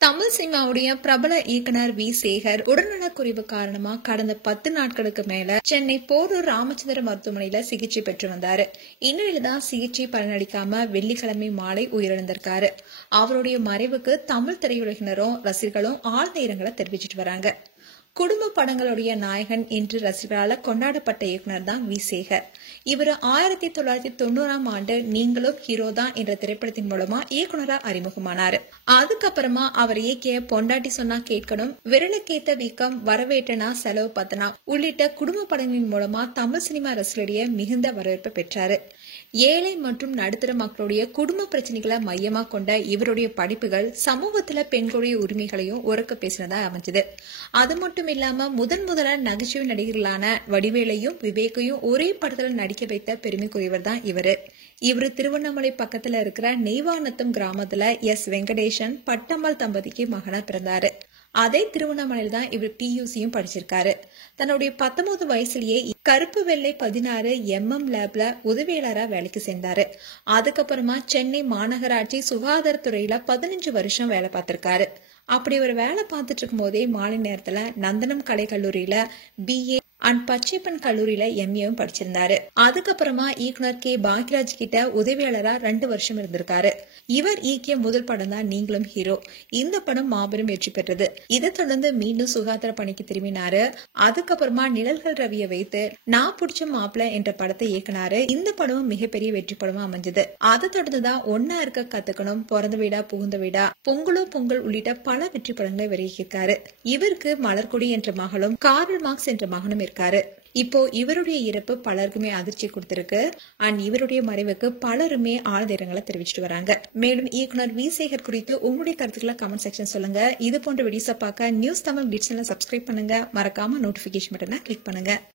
தமிழ் சினிமாவுடைய பிரபல இயக்குனர் வி சேகர் உடல்நலக்குறைவு காரணமா கடந்த 10 நாட்களுக்கு மேல சென்னை போரூர் ராமச்சந்திர மருத்துவமனையில சிகிச்சை பெற்று வந்தாரு. இந்நிலையில்தான் சிகிச்சை பலனளிக்காம வெள்ளிக்கிழமை மாலை உயிரிழந்திருக்காரு. அவருடைய மறைவுக்கு தமிழ் திரையுலகினரும் ரசிகர்களும் ஆழ்ந்த இரங்கலை தெரிவிச்சிட்டு வராங்க. குடும்ப படங்களுடைய நாயகன் என்று ரசிகர்களால கொண்டாடப்பட்ட இயக்குனர் தான் வி சேகர். இவர் 1990ஆம் ஆண்டு நீங்களும் ஹீரோ தான் என்ற திரைப்படத்தின் மூலமா இயக்குனரா அறிமுகமானாரு. அதுக்கப்புறமா அவர் இயக்கிய பொண்டாட்டி சொன்னா கேட்கணும், விரலுக்கேத்த வீக்கம், வரவேட்டனா, செலவு பத்தனா உள்ளிட்ட குடும்ப படங்களின் மூலமா தமிழ் சினிமா ரசிகர்களிடையே மிகுந்த வரவேற்பு பெற்றாரு. ஏழை மற்றும் நடுத்தர மக்களுடைய குடும்ப பிரச்சனைகளை மையமா கொண்ட இவருடைய படைப்புகள் சமூகத்துல பெண்களுடைய உரிமைகளையும் உறக்க பேசினதா அமைஞ்சது. அது மட்டும் இல்லாம முதலா நகைச்சுவை நடிகர்களான வடிவேலையும் விவேக்கையும் ஒரே படத்துல நடிக்க வைத்த பெருமைக்குரியவர் தான் இவரு. திருவண்ணாமலை பக்கத்துல இருக்கிற நெய்வானத்தம் கிராமத்துல எஸ் வெங்கடேசன் பட்டம்மாள் தம்பதிக்கு மகனா பிறந்தாரு. அதே திருவண்ணாமலையில தான் இவர் PUCயும் படிச்சிருக்காரு. தன்னுடைய 19 வயசுலயே கருப்பு வெள்ளை 16 லேப்ல உதவியாளரா வேலைக்கு சேர்ந்தாரு. அதுக்கப்புறமா சென்னை மாநகராட்சி சுகாதாரத்துறையில 15 வருஷம் வேலை பார்த்திருக்காரு. அப்படி ஒரு வேலை பார்த்துட்டு இருக்கும் போதே மாலை நேரத்துல நந்தனம் கலை கல்லூரியில BA அண்ட் பச்சைப்பன் கல்லூரியில MAவும் படிச்சிருந்தாரு. அதுக்கப்புறமா இயக்குனர் K பாக்யராஜ் கிட்ட உதவியாளரா 2 வருஷம் இருந்திருக்காரு. இவர் இயக்கிய முதல் படம் தான் நீங்களும் ஹீரோ. இந்த படம் மாபெரும் வெற்றி பெற்றது. இதை தொடர்ந்து மீண்டும் சுகாதார பணிக்கு திரும்பினாரு. அதுக்கப்புறமா நிழல்கள் ரவியை வைத்து நான் புடிச்ச மாப்பிள்ள என்ற படத்தை இயக்குனாரு. இந்த படமும் மிகப்பெரிய வெற்றி படமா அமைஞ்சது. அதை தொடர்ந்துதான் ஒன்னா இருக்க கத்துக்கணும், பிறந்த வீடா புகுந்த வீடா, பொங்கலோ பொங்கல் உள்ளிட்ட பல வெற்றி படங்களை இவர் இயக்கியிருக்காரு. இவருக்கு மலர்கொடி என்ற மகளும் கார்ல் மார்க்ஸ் என்ற மகனும் இருக்காரு. இப்போ இவருடைய இறப்பு பலருக்குமே அதிர்ச்சி கொடுத்திருக்கு. அண்ட் இவருடைய மறைவுக்கு பலருமே ஆழ்ந்த இரங்கலை தெரிவிச்சிட்டு வராங்க. மேலும் இயக்குனர் வி சேகர் குறித்து உங்களுடைய கருத்துக்களை கமெண்ட் செக்ஷன் சொல்லுங்க. இது போன்ற வீடியோஸை பார்க்க நியூஸ் தமிழ் கிளிட்ஸ் சேனலை சப்ஸ்கிரைப் பண்ணுங்க. மறக்காம நோட்டிபிகேஷன் பட்டனை கிளிக் பண்ணுங்க.